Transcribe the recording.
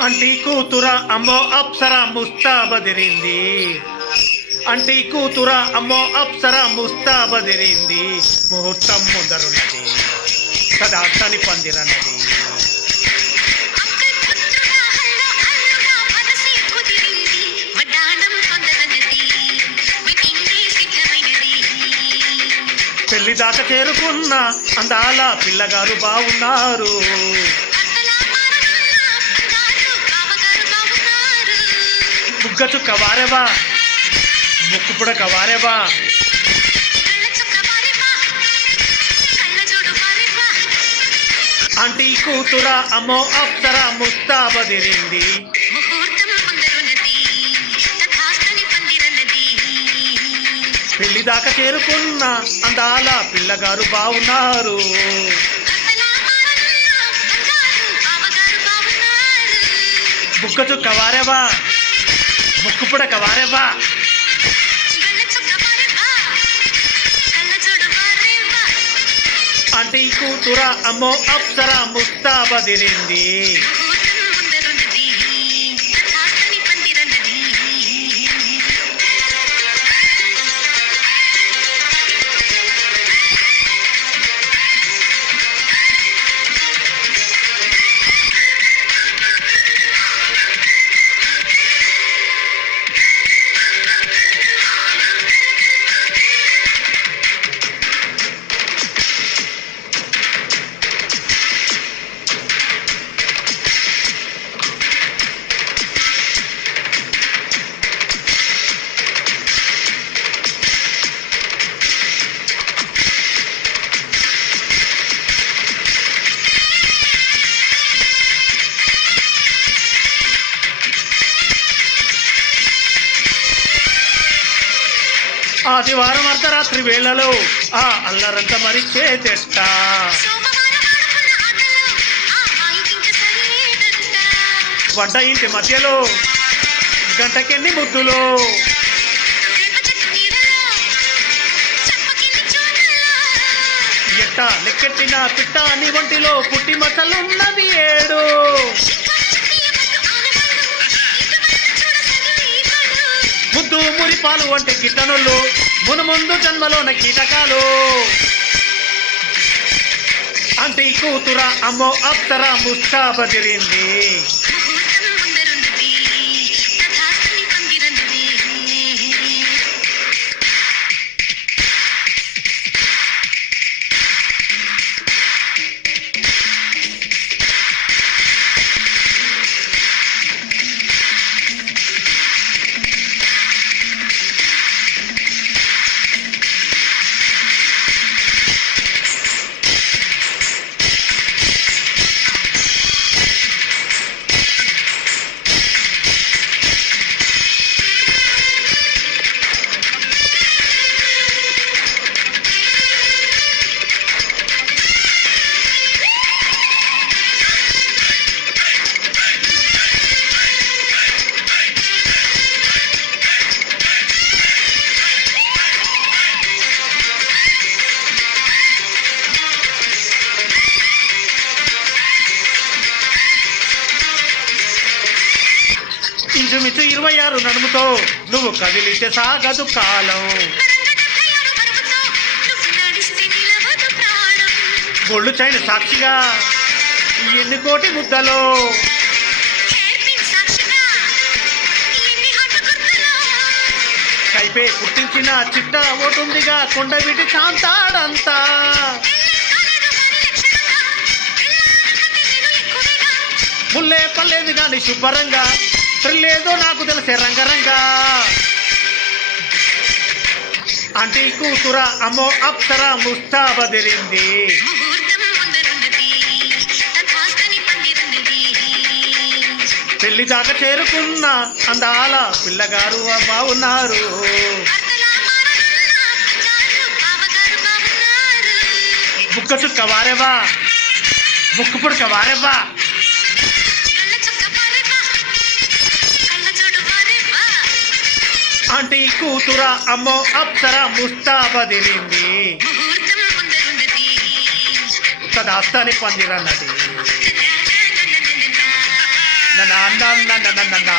అంటీ కూతుర అమ్మో అప్సర ముస్తాబదిరింది. ఈ కూతుర అమ్మో అప్సర ముస్తాబదిరింది. ముహూర్తం ముందరున్నది. కదా తని పందిరన్నది. పెళ్ళి దాకా చేరుకున్న అందాల పిల్లగారు బాగున్నారు బుగ్గ కవారేవా వారేవా ముక్కు పుడక వారేవా కళ్ళ చుక్క అంటీ కూతుర అమ్మో అప్సర ముస్తాబదిరింది. పెళ్ళి దాకా చేరుకున్న అందాల పిల్లగారు బాగున్నారు భర్తలా మారనున్న చుక్క వారేవా అంటీ కూతుర అమ్మో అప్సర ముస్తాబదిరింది ఆదివారం అర్ధరాత్రి వేళలో ఆ అల్లరంత మరి చేతెట్ట వంట ఇంటి మధ్యలో గంటకెన్ని ముద్దులో. ఎట్టా లెక్కెట్టిన పిట్ట అని వంటిలో పుట్టి మచ్చలున్నది ఏడు. ముద్దు మురిపాలు వంటి గిట్టనులు మునుముందు జన్మలోన కీటకాలు. అంటే ఈ కూతుర అమ్మో అప్సర ముస్తాబదిరింది. ఇంచుమించు ఇరవై ఆరు నడుముతో నువ్వు కదిలితే సాగదు కాలం. గొళ్ళు చైన సాక్షిగా ఎన్ని కోటి ముద్దలో? కైపే పుట్టించిన చిట్ట ఓటుందిగా కొండబిటి కాంతాడంతా ముల్లే పల్లేదు కానీ శుభ్రంగా త్రిల్లేదో నాకు తెలిసే రంగరంగా అంటే కూతుర అమ్మో అప్సర తథాస్తని పందిరున్నది. పెళ్ళి దాకా చేరుకున్న అందాల పిల్లగారు బాగున్నారు బుక్క చుక్క వారేవా ముక్కు పుడక వారేవా ఆంటీ కూతుర అమ్మో అప్సర ముస్తాబదిలింది కదాస్తాని పందిరన్నది నన్న అన్న నన్న నన్న